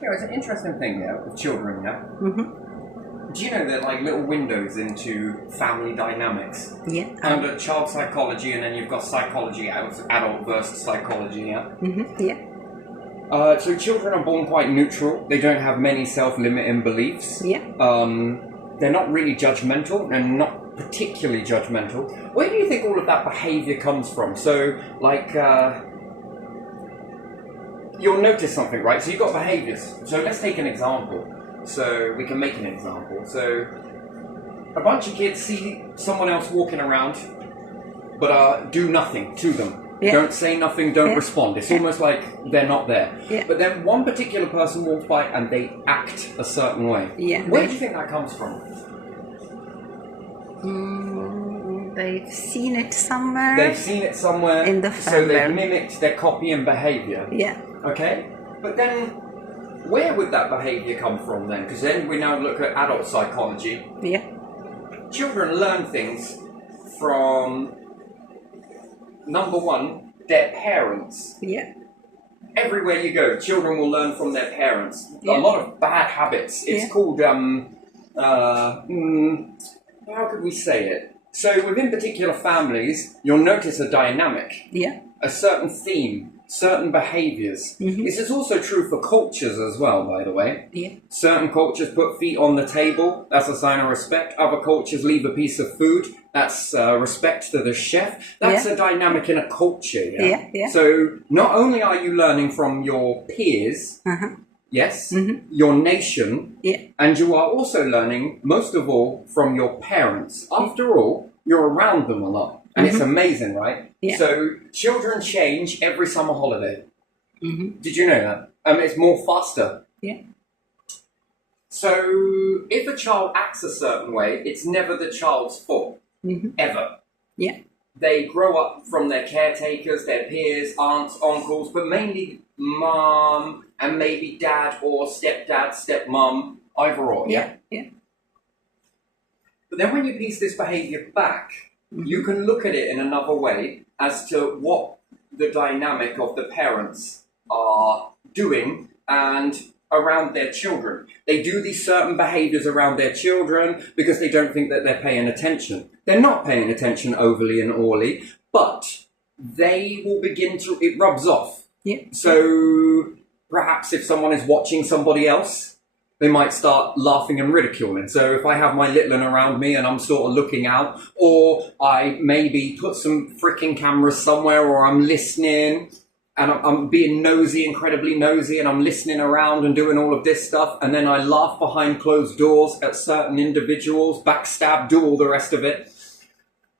Yeah, it's an interesting thing, yeah, with children, yeah. Mm-hmm. Do you know they're like little windows into family dynamics? Yeah. Under child psychology, and then you've got psychology, adult versus psychology, yeah? Mm-hmm. Yeah. So children are born quite neutral. They don't have many self-limiting beliefs. Yeah. They're not really judgmental and not particularly judgmental. Where do you think all of that behavior comes from? So, like, you'll notice something, right? So you've got behaviors. So let's take an example. So we can make an example. So a bunch of kids see someone else walking around, but do nothing to them. Yeah. Don't say nothing, don't respond. It's almost like they're not there. Yeah. But then one particular person walks by and they act a certain way. Yeah. Where do you think that comes from? They've seen it somewhere. They've seen it somewhere. In the So they've family. mimicked their copying behavior. Yeah. Okay? But then, where would that behavior come from then? Because then we now look at adult psychology. Yeah. Children learn things from, number one, their parents. Yeah. Everywhere you go, children will learn from their parents. Yeah. A lot of bad habits. It's Yeah. called, how could we say it? So within particular families, you'll notice a dynamic, Yeah. a certain theme, certain behaviors. Mm-hmm. This is also true for cultures as well, by the way. Yeah. Certain cultures put feet on the table. That's a sign of respect. Other cultures leave a piece of food. That's respect to the chef. That's Yeah. a dynamic in a culture. Yeah, yeah. So not only are you learning from your peers, Uh-huh. yes, Mm-hmm. your nation, Yeah. and you are also learning, most of all, from your parents. After all, you're around them a lot. And it's amazing, right? Yeah. So children change every summer holiday. Mm-hmm. Did you know that? It's more faster. Yeah. So if a child acts a certain way, it's never the child's fault. Mm-hmm. Ever. Yeah. They grow up from their caretakers, their peers, aunts, uncles, but mainly mom and maybe dad or stepdad, stepmom, either or. Yeah. Yeah. But then when you piece this behavior back, you can look at it in another way as to what the dynamic of the parents are doing and around their children. They do these certain behaviors around their children because they don't think that they're paying attention. They're not paying attention overly and orally, but they will begin to, it rubs off. Yeah. So perhaps if someone is watching somebody else, they might start laughing and ridiculing. So if I have my little one around me and I'm sort of looking out, or I maybe put some freaking cameras somewhere, or I'm listening and I'm being nosy, incredibly nosy, and I'm listening around and doing all of this stuff, and then I laugh behind closed doors at certain individuals, backstab, do all the rest of it.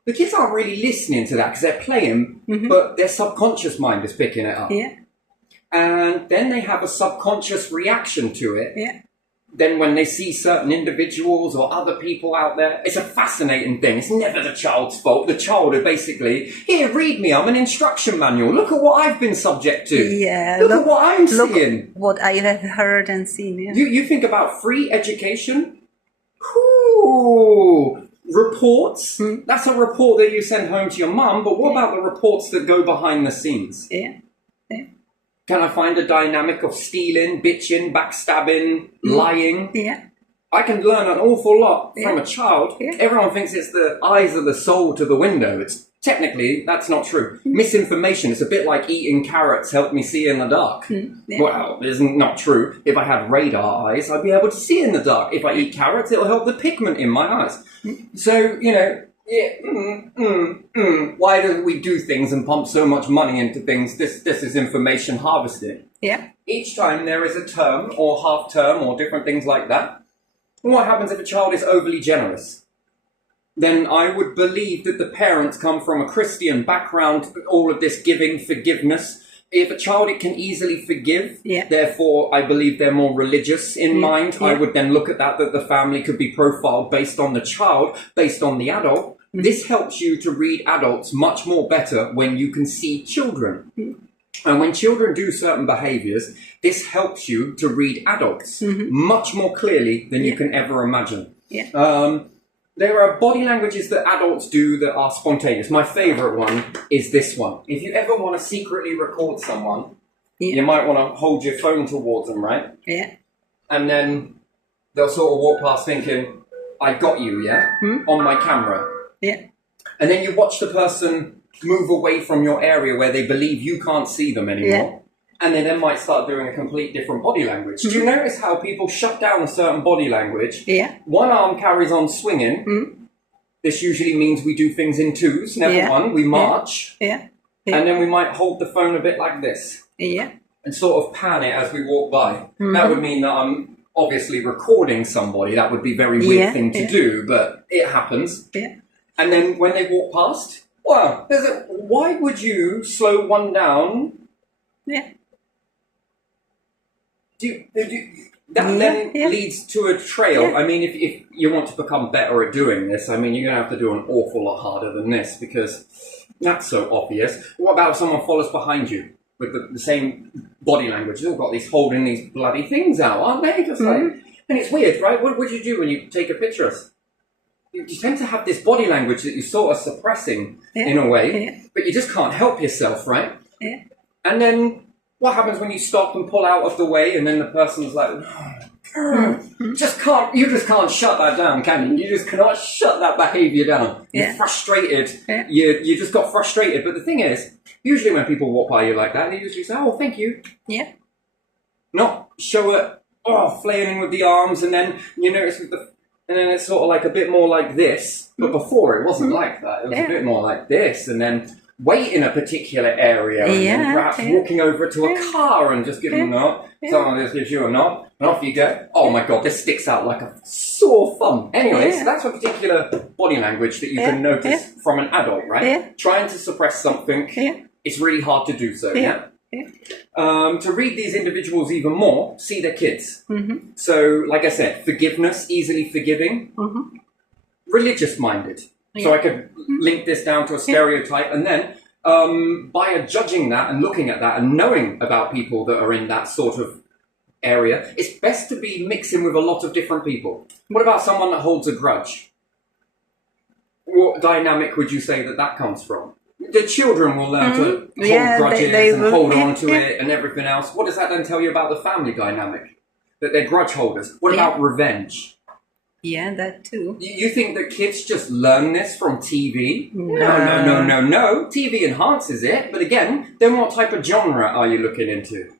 The kids aren't really listening to that because they're playing, but their subconscious mind is picking it up. Yeah. And then they have a subconscious reaction to it. Yeah. Then when they see certain individuals or other people out there, it's a fascinating thing. It's never the child's fault. The child are basically, here, read me, I'm an instruction manual. Look at what I've been subject to. Yeah. Look at what I'm look seeing. what I have heard and seen. Yeah. You think about free education? Ooh, reports? That's a report that you send home to your mum, but what about the reports that go behind the scenes? Yeah. Yeah. Can I find a dynamic of stealing, bitching, backstabbing, lying? Yeah. I can learn an awful lot from a child. Yeah. Everyone thinks it's the eyes of the soul to the window. It's technically, that's not true. Misinformation is a bit like eating carrots helped me see in the dark. Yeah. Well, it's not true. If I had radar eyes, I'd be able to see in the dark. If I eat carrots, it'll help the pigment in my eyes. So, you know, why do we do things and pump so much money into things? This is information harvesting. Yeah. Each time there is a term or half term or different things like that. What happens if a child is overly generous? Then I would believe that the parents come from a Christian background, all of this giving, forgiveness. If a child it can easily forgive, therefore I believe they're more religious in mind. I would then look at that the family could be profiled based on the child, based on the adult. This helps you to read adults much more better when you can see children. And when children do certain behaviors, this helps you to read adults much more clearly than you can ever imagine. There are body languages that adults do that are spontaneous. My favorite one is this one. If you ever want to secretly record someone, You might want to hold your phone towards them, right? Yeah. And then they'll sort of walk past thinking, I got you, yeah? On my camera. Yeah. And then you watch the person move away from your area where they believe you can't see them anymore. Yeah. And they then might start doing a complete different body language. Do you notice how people shut down a certain body language? Yeah. One arm carries on swinging. This usually means we do things in twos, never one. We march. Yeah. And then we might hold the phone a bit like this. Yeah. And sort of pan it as we walk by. That would mean that I'm obviously recording somebody. That would be a very weird thing to do, but it happens. Yeah. And then when they walk past, wow, why would you slow one down? Yeah. That leads to a trail. Yeah. I mean, if you want to become better at doing this, I mean, you're going to have to do an awful lot harder than this because that's so obvious. What about if someone follows behind you with the same body language? They've all got these holding these bloody things out, aren't they? Just like, and it's weird, right? What would you do when you take a picture of us? You tend to have this body language that you're sort of suppressing in a way, but you just can't help yourself, right? Yeah. And then what happens when you stop and pull out of the way and then the person's like, you just can't shut that down, can you? You just cannot shut that behaviour down. You're frustrated. Yeah. You just got frustrated. But the thing is, usually when people walk by you like that, they usually say, oh, thank you. Yeah. Not show it, flailing with the arms, and then you notice and then it's sort of like a bit more like this. But before it wasn't like that. It was a bit more like this, and then wait in a particular area, and then perhaps walking over to a car and just giving a nod. Someone just gives you a nod, and off you go. Oh my God, this sticks out like a sore thumb. Anyway, so that's a particular body language that you can notice from an adult, right? Yeah. Trying to suppress something, it's really hard to do so, to read these individuals even more, see their kids. So, like I said, forgiveness, easily forgiving, religious-minded. So I could link this down to a stereotype, and then by judging that and looking at that and knowing about people that are in that sort of area, it's best to be mixing with a lot of different people. What about someone that holds a grudge? What dynamic would you say that comes from? The children will learn to hold grudges and hold on to it and everything else. What does that then tell you about the family dynamic? That they're grudge holders. What about revenge? Yeah, that too. You think that kids just learn this from TV? No. TV enhances it, but again, then what type of genre are you looking into?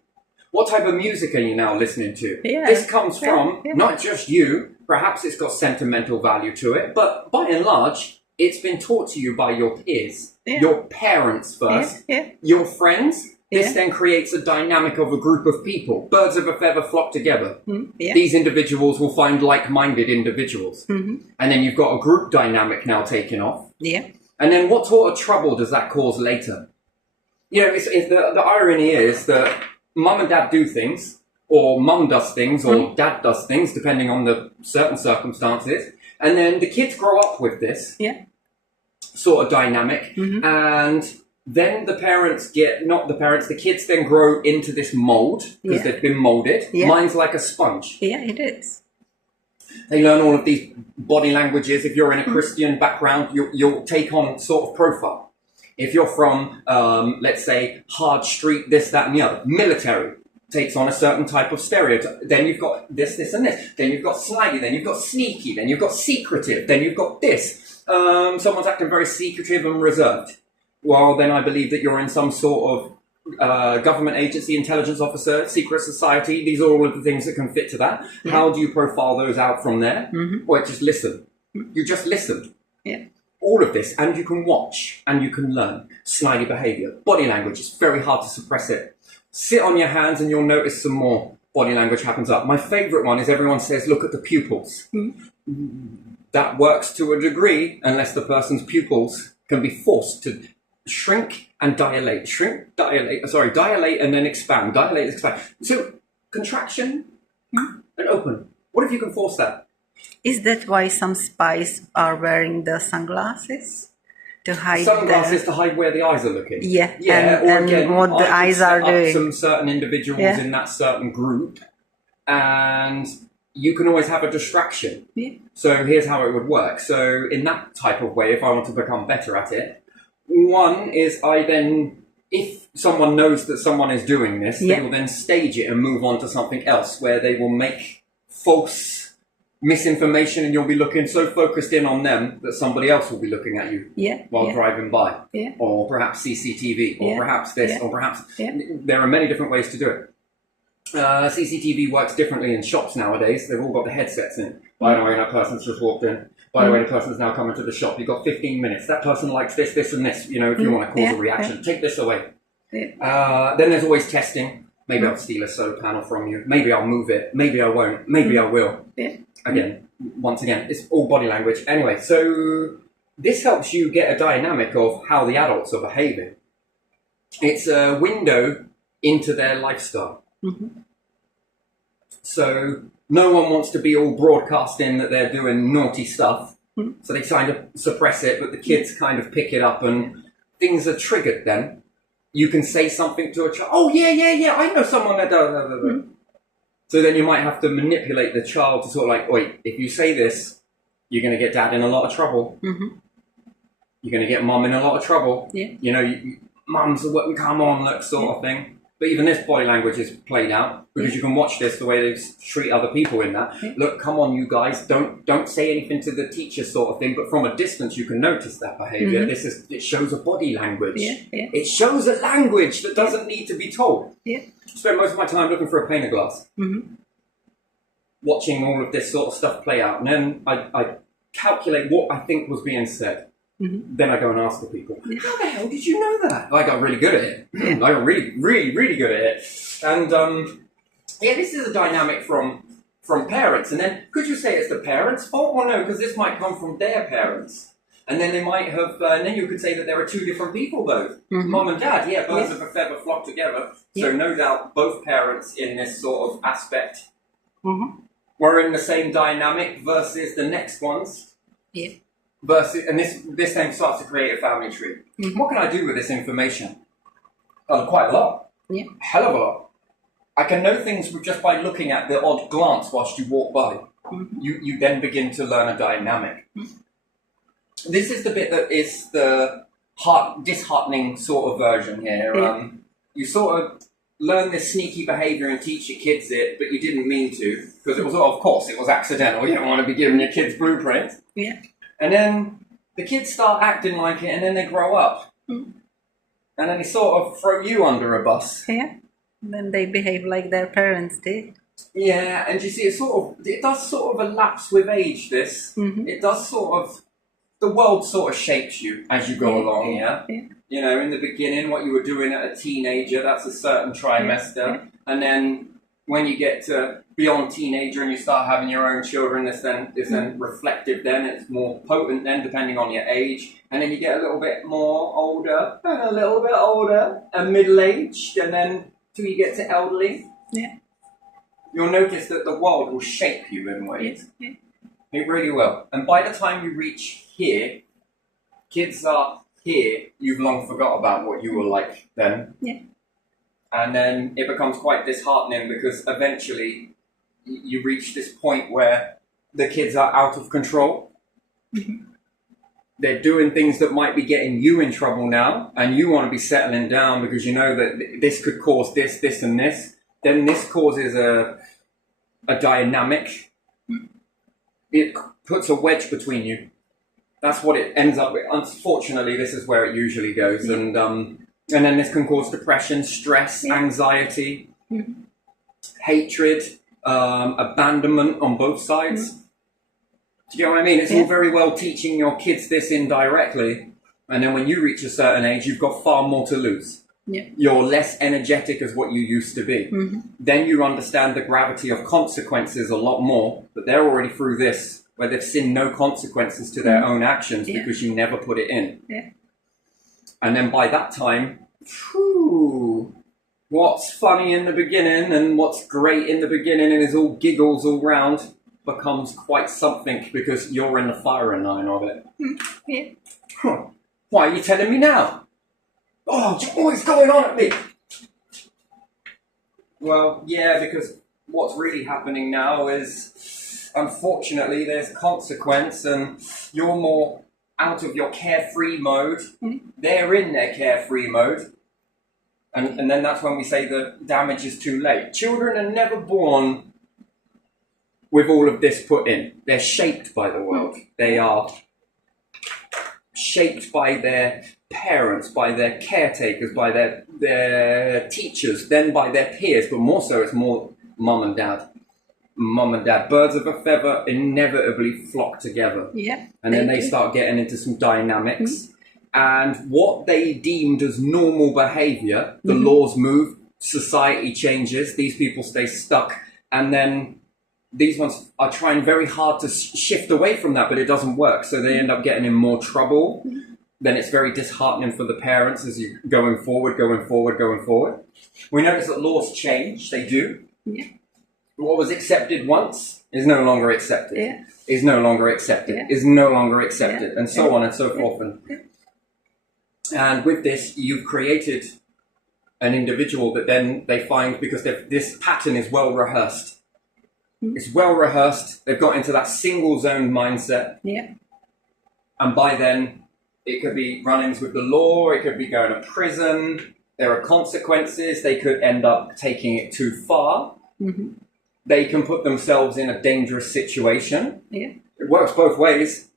What type of music are you now listening to? This comes from not just you, perhaps it's got sentimental value to it, but by and large, it's been taught to you by your peers, your parents first, your friends. This then creates a dynamic of a group of people. Birds of a feather flock together. These individuals will find like-minded individuals. And then you've got a group dynamic now taking off. And then what sort of trouble does that cause later? You know, the irony is that mum and dad do things, or mum does things, or dad does things, depending on the certain circumstances. And then the kids grow up with this sort of dynamic. And then the kids then grow into this mold because they've been molded. Mine's like a sponge. Yeah, it is. They learn all of these body languages. If you're in a Christian background, you'll take on sort of profile. If you're from, let's say, hard street, this, that, and the other, military takes on a certain type of stereotype. Then you've got this, and this. Then you've got slidey. Then you've got sneaky. Then you've got secretive. Then you've got this. Someone's acting very secretive and reserved. Well, then I believe that you're in some sort of government agency, intelligence officer, secret society. These are all of the things that can fit to that. How do you profile those out from there? Well, just listen. You just listen. All of this, and you can watch, and you can learn. Snidey behaviour. Body language, it's very hard to suppress it. Sit on your hands and you'll notice some more body language happens up. My favourite one is everyone says, look at the pupils. That works to a degree, unless the person's pupils can be forced to shrink and dilate. Dilate and then expand. Dilate, expand. So, contraction and open. What if you can force that? Is that why some spies are wearing the sunglasses? To hide to hide where the eyes are looking. And what the eyes are doing. Some certain individuals in that certain group, and you can always have a distraction. So here's how it would work. So in that type of way, if I want to become better at it, one is if someone knows that someone is doing this, Yeah. they will then stage it and move on to something else where they will make false misinformation, and you'll be looking so focused in on them that somebody else will be looking at you Yeah. while Yeah. driving by. Yeah. Or perhaps CCTV, or Yeah. perhaps this, Yeah. or perhaps... Yeah. There are many different ways to do it. CCTV works differently in shops nowadays. They've all got the headsets in. By the way, that person's just walked in. By the way, the person's now coming to the shop. You've got 15 minutes. That person likes this, this, and this. You know, if you want to cause Yeah. a reaction, take this away. Yeah. Then there's always testing. Maybe I'll steal a solar panel from you. Maybe I'll move it. Maybe I won't. Maybe I will. Yeah. Again, once again, it's all body language. Anyway, so this helps you get a dynamic of how the adults are behaving. It's a window into their lifestyle. Mm-hmm. So no one wants to be all broadcasting that they're doing naughty stuff. Mm-hmm. So they kind of suppress it, but the kids kind of pick it up and things are triggered then. You can say something to a child. Oh, yeah, I know someone that does. Mm-hmm. So then you might have to manipulate the child to sort of like, wait, if you say this, you're going to get dad in a lot of trouble. Mm-hmm. You're going to get mum in a lot of trouble. Yeah. You know, mums are what come on, that sort of thing. But even this body language is played out because you can watch this the way they treat other people in that. Yeah. Look, come on, you guys, don't say anything to the teacher, sort of thing. But from a distance, you can notice that behaviour. Mm-hmm. It shows a body language. Yeah. Yeah. It shows a language that doesn't need to be told. Yeah. I spend most of my time looking for a pane of glass, Mm-hmm. watching all of this sort of stuff play out, and then I calculate what I think was being said. Mm-hmm. Then I go and ask the people, Yeah. how the hell did you know that? I got really good at it. I got really, really, really good at it. And yeah, this is a dynamic from parents. And then could you say it's the parents' fault? Well, no, because this might come from their parents. And then they might have, and then you could say that there are two different people, though. Mm-hmm. Mum and dad, yeah, birds of a feather flock together. So Yeah. no doubt both parents in this sort of aspect Mm-hmm. were in the same dynamic versus the next ones. Yeah. Versus, and this then starts to create a family tree. Mm-hmm. What can I do with this information? Quite a lot. Yeah. Hell of a lot. I can know things just by looking at the odd glance whilst you walk by. Mm-hmm. You then begin to learn a dynamic. Mm-hmm. This is the bit that is the disheartening sort of version here. Yeah. You sort of learn this sneaky behaviour and teach your kids it, but you didn't mean to, because it was, of course, it was accidental. You don't want to be giving your kids blueprint. Yeah. And then the kids start acting like it, and then they grow up. Mm. And then they sort of throw you under a bus. Yeah. Then they behave like their parents did. Yeah, and you see, it does sort of elapse with age, this. Mm-hmm. It does sort of, the world sort of shapes you as you go along, yeah? Yeah. You know, in the beginning, what you were doing at a teenager, that's a certain trimester. Yeah. And then when you get to beyond teenager and you start having your own children, it's then reflective then, it's more potent then, depending on your age. And then you get a little bit more older, and a little bit older, and middle-aged, and then till you get to elderly. Yeah. You'll notice that the world will shape you in ways. Yeah. It really will. And by the time you reach here, kids are here, you've long forgot about what you were like then. Yeah. And then it becomes quite disheartening because eventually you reach this point where the kids are out of control. Mm-hmm. They're doing things that might be getting you in trouble now, and you want to be settling down because you know that this could cause this, this, and this. Then this causes a dynamic. It puts a wedge between you. That's what it ends up with. Unfortunately, this is where it usually goes. Yeah. And then this can cause depression, stress, Yeah. anxiety, Mm-hmm. hatred, abandonment on both sides. Mm-hmm. Do you know what I mean? It's Yeah. all very well teaching your kids this indirectly. And then when you reach a certain age, you've got far more to lose. Yeah. You're less energetic as what you used to be. Mm-hmm. Then you understand the gravity of consequences a lot more, but they're already through this, where they've seen no consequences to their own actions Yeah. because you never put it in. Yeah. And then by that time, whew, what's funny in the beginning and what's great in the beginning and is all giggles all round becomes quite something because you're in the firing line of it. Yeah. Huh. Why are you telling me now? Oh, what is going on at me? Well, yeah, because what's really happening now is, unfortunately, there's consequence and you're more out of your carefree mode. Mm. They're in their carefree mode. And then that's when we say the damage is too late. Children are never born with all of this put in. They're shaped by the world. They are shaped by their parents, by their caretakers, by their teachers, then by their peers, but more so it's more mum and dad. Mum and dad. Birds of a feather inevitably flock together. Yeah. And then they start getting into some dynamics. And what they deemed as normal behavior, the laws move, society changes, these people stay stuck, and then these ones are trying very hard to shift away from that, but it doesn't work. So they end up getting in more trouble. Then it's very disheartening for the parents as you're going forward. We notice that laws change. They do. Yeah. What was accepted once is no longer accepted. Yeah. Is no longer accepted. Yeah. Is no longer accepted. Yeah. And so on and so forth. And with this, you've created an individual that then they find, because this pattern is well rehearsed. It's well rehearsed. They've got into that single zone mindset. Yeah. And by then, it could be run-ins with the law. It could be going to prison. There are consequences. They could end up taking it too far. Mm-hmm. They can put themselves in a dangerous situation. Yeah. It works both ways.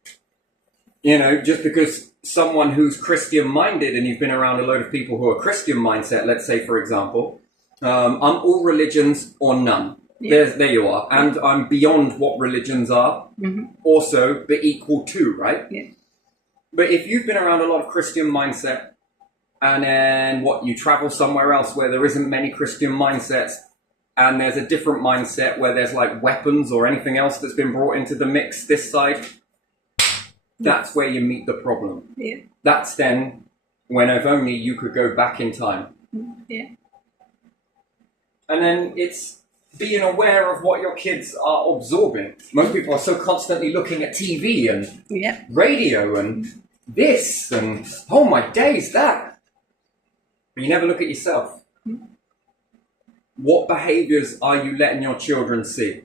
You know, just because someone who's Christian-minded and you've been around a load of people who are Christian mindset, let's say, for example, I'm all religions or none. Yeah. There you are. And I'm beyond what religions are. Also, but equal to, right? Yeah. But if you've been around a lot of Christian mindset and then you travel somewhere else where there isn't many Christian mindsets and there's a different mindset where there's like weapons or anything else that's been brought into the mix this side, that's where you meet the problem. Yeah. That's then when if only you could go back in time. Yeah. And then it's being aware of what your kids are absorbing. Most people are so constantly looking at TV and Yeah. radio and this and, oh my days, that. But you never look at yourself. What behaviors are you letting your children see?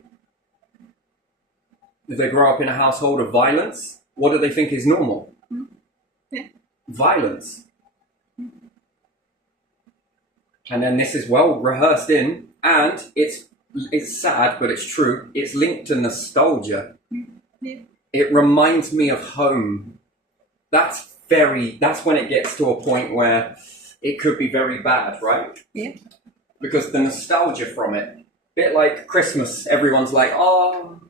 If they grow up in a household of violence, what do they think is normal? Yeah. Violence. And then this is well rehearsed in, and it's sad, but it's true. It's linked to nostalgia. Yeah. It reminds me of home. That's when it gets to a point where it could be very bad, right? Yeah. Because the nostalgia from it, bit like Christmas, everyone's like, oh,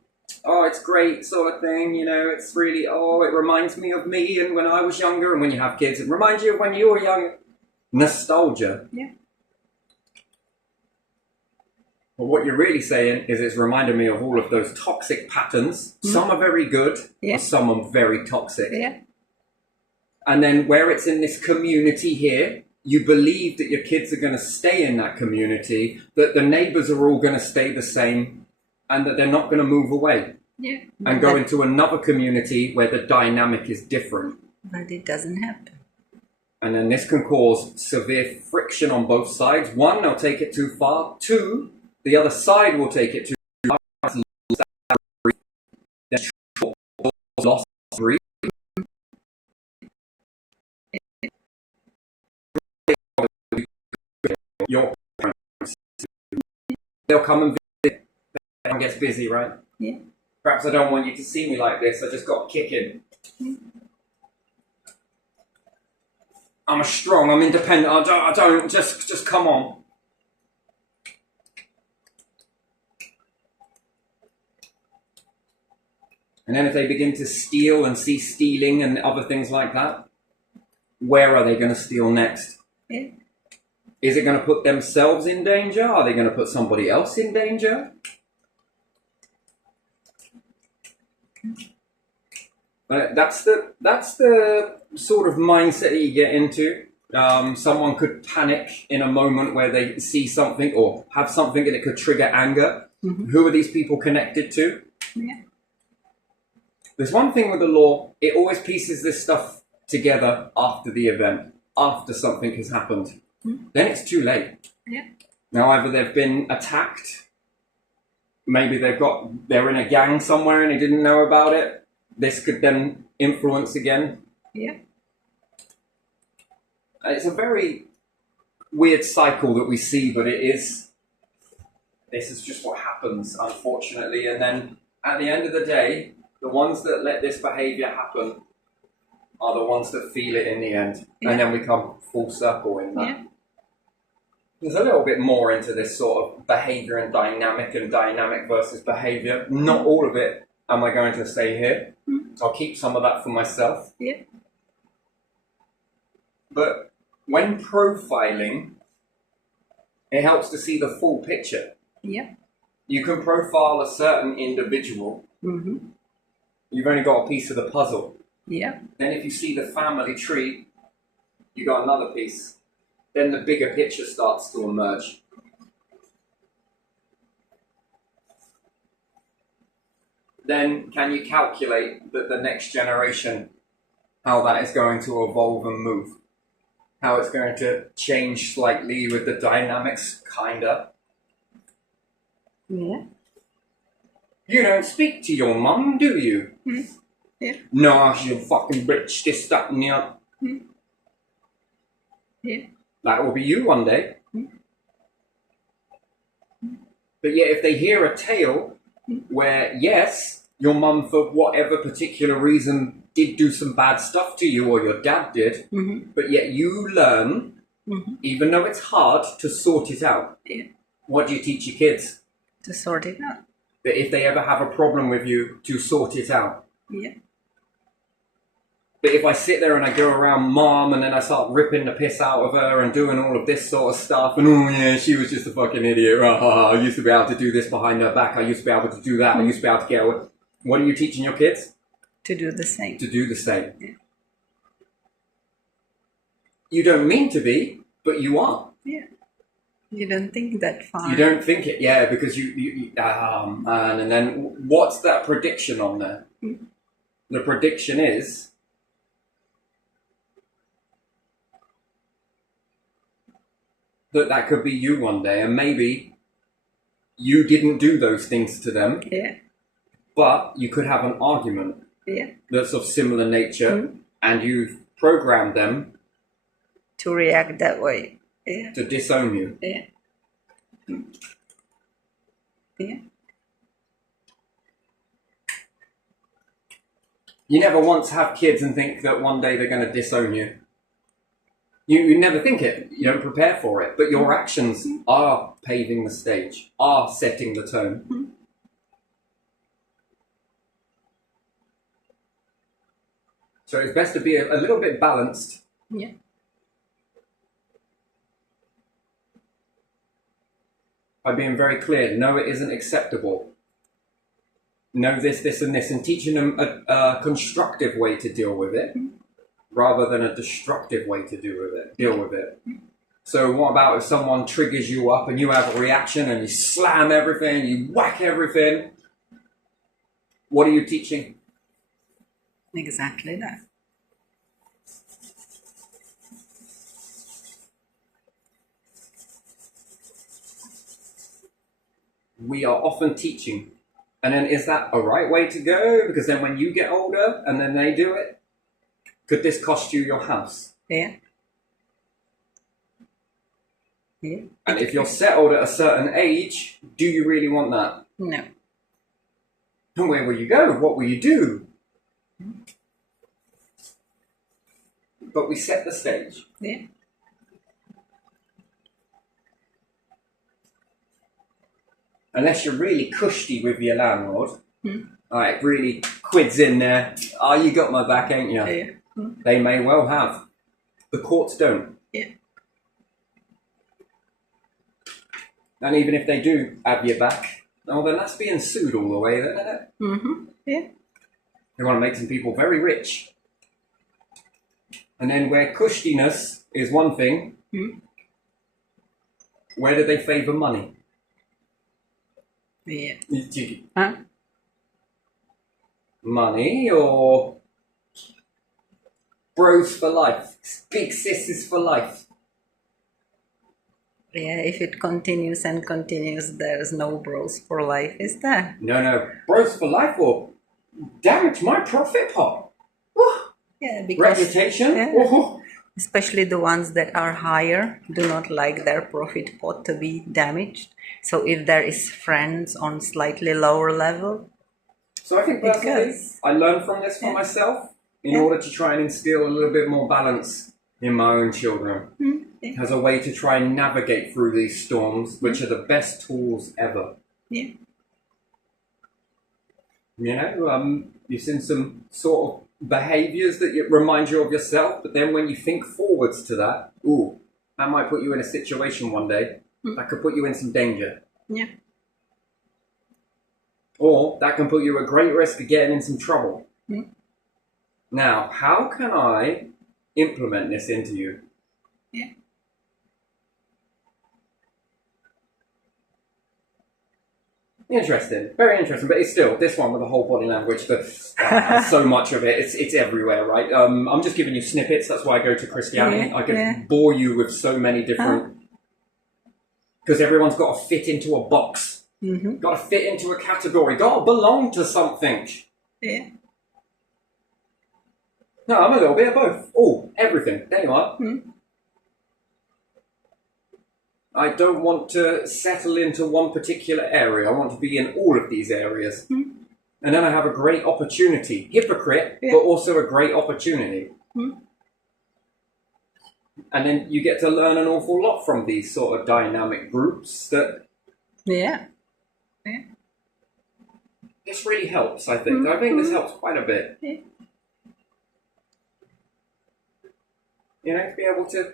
it's great sort of thing, you know, it's really, it reminds me of me and when I was younger, and when you have kids, it reminds you of when you were young. Nostalgia. Yeah. But what you're really saying is it's reminded me of all of those toxic patterns. Some are very good, Yeah. but some are very toxic. Yeah. And then where it's in this community here, you believe that your kids are going to stay in that community, that the neighbors are all going to stay the same, and that they're not going to move away Yeah. and go into another community where the dynamic is different. But it doesn't happen. And then this can cause severe friction on both sides. One, they'll take it too far. Two, the other side will take it too far. Lost breed. Your parents, they'll come and visit. Everyone gets busy, right? Yeah. Perhaps I don't want you to see me like this. I just got kicking. I'm strong. I'm independent. I don't just come on. And then if they begin to steal and see stealing and other things like that, where are they going to steal next? Yeah. Is it going to put themselves in danger? Are they going to put somebody else in danger? That's the sort of mindset that you get into. Someone could panic in a moment where they see something or have something and it could trigger anger. Who are these people connected to? Yeah. There's one thing with the law, it always pieces this stuff together after the event, after something has happened. Then it's too late. Yeah. Now either they've been attacked, maybe they're in a gang somewhere and they didn't know about it. This could then influence again. Yeah. It's a very weird cycle that we see, but this is just what happens, unfortunately. And then at the end of the day, the ones that let this behavior happen are the ones that feel it in the end. Yeah. And then we come full circle in that. Yeah. There's a little bit more into this sort of behavior and dynamic versus behavior. Not all of it am I going to say here. I'll keep some of that for myself. Yeah. But when profiling, it helps to see the full picture. Yeah. You can profile a certain individual. Mm-hmm. You've only got a piece of the puzzle. Yeah. Then if you see the family tree, you got another piece. Then the bigger picture starts to emerge. Then can you calculate that the next generation, how that is going to evolve and move? How it's going to change slightly with the dynamics, kinda. Yeah. You don't speak to your mum, do you? Yeah. No, she's a fucking bitch, this, that, and the other. Yeah. That will be you one day. But yet if they hear a tale where, yes, your mum, for whatever particular reason, did do some bad stuff to you, or your dad did, but yet you learn, even though it's hard, to sort it out. Yeah. What do you teach your kids? To sort it out. That if they ever have a problem with you, to sort it out. Yeah. But if I sit there and I go around mom and then I start ripping the piss out of her and doing all of this sort of stuff, and oh yeah, she was just a fucking idiot. I used to be able to do this behind her back. I used to be able to do that. I used to be able to get away. What are you teaching your kids? To do the same. To do the same. Yeah. You don't mean to be, but you are. Yeah. You don't think that far. You don't think it, yeah, because you man. And then what's that prediction on there? The prediction is that could be you one day, and maybe you didn't do those things to them, Yeah. but you could have an argument Yeah. that's of similar nature, and you've programmed them To react that way. Yeah. to disown you. Yeah. Yeah. You never once have kids and think that one day they're going to disown you. You never think it. You don't prepare for it. But your actions are paving the stage, are setting the tone. So it's best to be a little bit balanced. Yeah. By being very clear. No, it isn't acceptable. No, this, and this. And teaching them a constructive way to deal with it, rather than a destructive way to deal with it. So what about if someone triggers you up and you have a reaction and you slam everything, you whack everything? What are you teaching? Exactly that. We are often teaching. And then is that a right way to go? Because then when you get older and then they do it, could this cost you your house? Yeah. Yeah. And if you're settled at a certain age, do you really want that? No. And where will you go? What will you do? But we set the stage. Yeah. Unless you're really cushy with your landlord, like really quids in there, oh, you got my back, ain't you? Yeah. They may well have. The courts don't. Yeah. And even if they do have your back, oh, then that's being sued all the way, isn't it? Yeah. They want to make some people very rich. And then where cushiness is one thing, where do they favour money? Yeah. You- Huh? Money or bros for life, big sisters for life. Yeah, if it continues and continues, there's no bros for life, is there? No, bros for life will damage my profit pot. Woo. Yeah, because Reputation. Yeah. Woo. Especially the ones that are higher do not like their profit pot to be damaged. So if there is friends on slightly lower level, So I think personally, Because- I learned from this for Yeah. myself in Yeah. order to try and instill a little bit more balance in my own children. yeah, As a way to try and navigate through these storms, which are the best tools ever. yeah, You know, you've seen some sort of behaviours that remind you of yourself, but then when you think forwards to that, ooh, that might put you in a situation one day that could put you in some danger. yeah, Or that can put you at great risk of getting in some trouble. Mm. Now, how can I implement this into you? yeah. Interesting, very interesting, but it's still this one with the whole body language. So much of it, it's everywhere, right? I'm just giving you snippets. That's why I go to Christianity. Yeah, I could yeah. bore you with so many different, because everyone's got to fit into a box, got to fit into a category, got to belong to something. Yeah. No, I'm a little bit of both. Oh, everything. There you are. I don't want to settle into one particular area. I want to be in all of these areas. And then I have a great opportunity. Hypocrite, Yeah. but also a great opportunity. And then you get to learn an awful lot from these sort of dynamic groups that Yeah. Yeah. this really helps, I think. I think this helps quite a bit. Yeah. You know, to be able to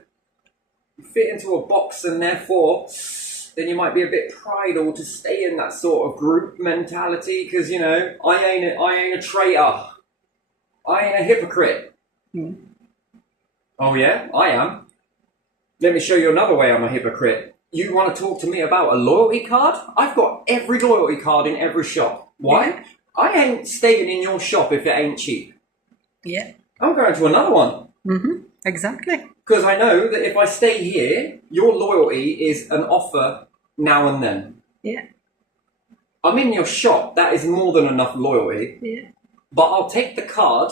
fit into a box, and therefore then you might be a bit prideful to stay in that sort of group mentality because, you know, I ain't a traitor. I ain't a hypocrite. Oh yeah, I am. Let me show you another way I'm a hypocrite. You want to talk to me about a loyalty card? I've got every loyalty card in every shop. Why? Yeah. I ain't staying in your shop if it ain't cheap. Yeah. I'm going to another one. Exactly. Because I know that if I stay here, your loyalty is an offer now and then. Yeah. I'm in your shop, that is more than enough loyalty. Yeah. But I'll take the card,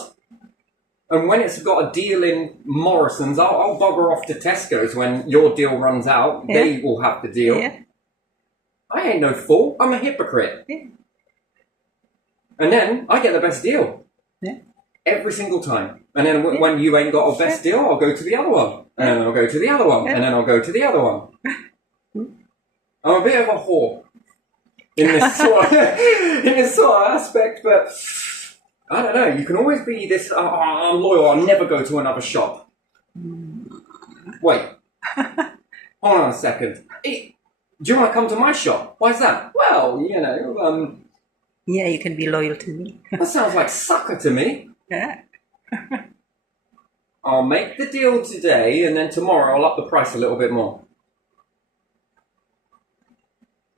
and when it's got a deal in Morrison's, I'll bugger off to Tesco's when your deal runs out. Yeah. They will have the deal. Yeah. I ain't no fool. I'm a hypocrite. Yeah. And then I get the best deal. Yeah. Every single time. And then when you ain't got a best deal, I'll go to the other one. And then I'll go to the other one. Yeah. And then I'll go to the other one. I'm a bit of a whore in this sort of aspect, but I don't know. You can always be this, I'm loyal, I'll never go to another shop. Wait. Hold on a second. Do you want to come to my shop? Why's that? Well, you know, Yeah, you can be loyal to me. that sounds like sucker to me. Yeah. I'll make the deal today, and then tomorrow I'll up the price a little bit more.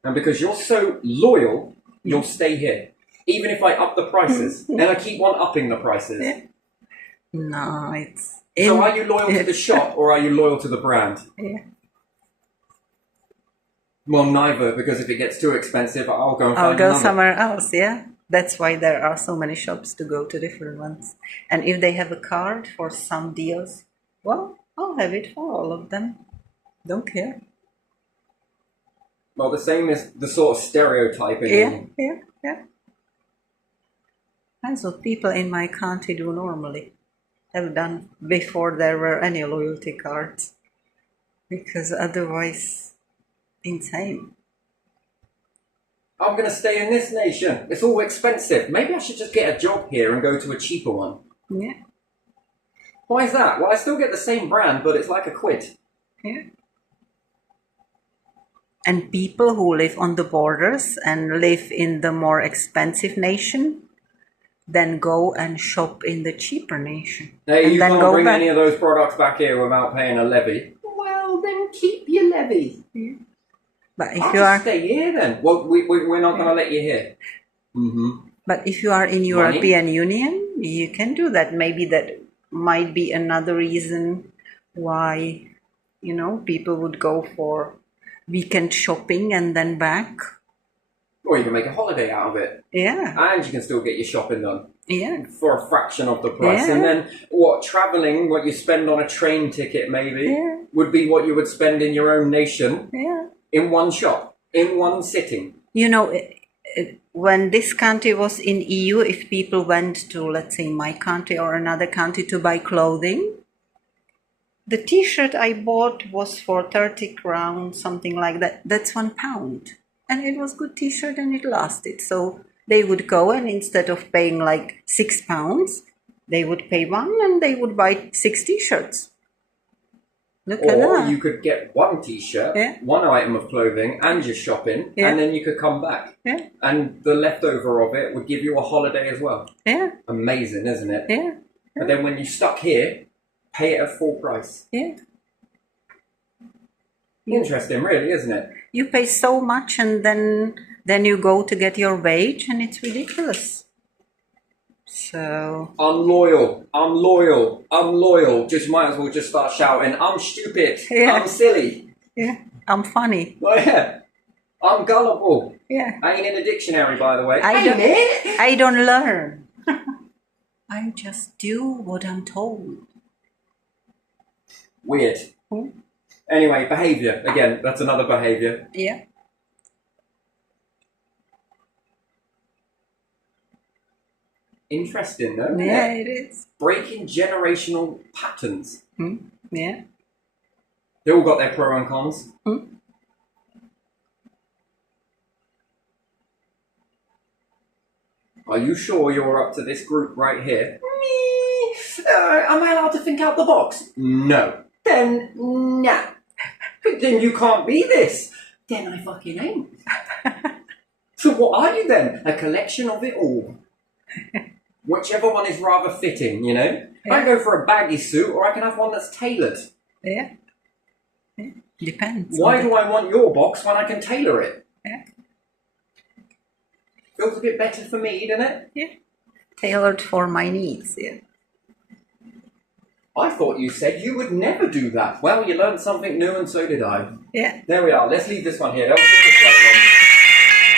And because you're so loyal, you'll stay here. Even if I up the prices. And I keep on upping the prices. Yeah. No, it's... So are you loyal to the shop, or are you loyal to the brand? Yeah. Well, neither, because if it gets too expensive, I'll go and I'll find go another. somewhere else, yeah. That's why there are so many shops to go to different ones. And if they have a card for some deals, well, I'll have it for all of them. Don't care. Well, the same as the sort of stereotyping. Yeah. That's what people in my country do normally. Have done before there were any loyalty cards. Because otherwise, insane. I'm going to stay in this nation. It's all expensive. Maybe I should just get a job here and go to a cheaper one. Yeah. Why is that? Well, I still get the same brand, but it's like a quid. Yeah. And people who live on the borders and live in the more expensive nation, then go and shop in the cheaper nation. Hey, and you then can't go bring back. any of those products back here without paying a levy. Well, then keep your levy. But if I'll you just are, stay here then. Well, we're not going to let you here. but if you are in European Union, you can do that. Maybe that might be another reason why, people would go for weekend shopping and then back. Or you can make a holiday out of it. Yeah. And you can still get your shopping done. Yeah. For a fraction of the price. Yeah. And then travelling, what you spend on a train ticket maybe, Yeah. would be what you would spend in your own nation Yeah. in one shop, in one sitting. You know, when this country was in EU, if people went to, let's say, my country or another country to buy clothing, the T-shirt I bought was for 30 crowns, something like that. That's £1. And it was good T-shirt and it lasted. So they would go and instead of paying like £6, they would pay one and they would buy 6 T-shirts. Look at Or that. you could get one T-shirt, Yeah. one item of clothing, and your shopping, Yeah. and then you could come back. Yeah. And the leftover of it would give you a holiday as well. Yeah. Amazing, isn't it? Yeah. But then when you're stuck here, pay it at full price. Yeah. Interesting, really, isn't it? You pay so much and then you go to get your wage and it's ridiculous. So I'm loyal. I'm loyal. I'm loyal. Just might as well just start shouting, I'm stupid. Yeah. I'm silly. yeah, I'm funny. Oh, yeah. I'm gullible. Yeah. Ain't in a dictionary, by the way. I don't learn. I just do what I'm told. Weird. Hmm? Anyway, behaviour. Again, that's another behaviour. Yeah. Interesting, though. Isn't Yeah, it? it is. Breaking generational patterns. Yeah. They all got their pro and cons. Hmm? Are you sure you're up to this group right here? Me? Am I allowed to think out the box? No. Then, no. Then you can't be this. Then I fucking ain't. So what are you then? A collection of it all. Whichever one is rather fitting, you know? I can go for a baggy suit or I can have one that's tailored. Yeah. Depends. Why do I want your box when I can tailor it? Yeah. Feels a bit better for me, doesn't it? Yeah. Tailored for my needs, yeah. I thought you said you would never do that. Well, you learned something new and so did I. Yeah. There we are. Let's leave this one here. That was just a slight one.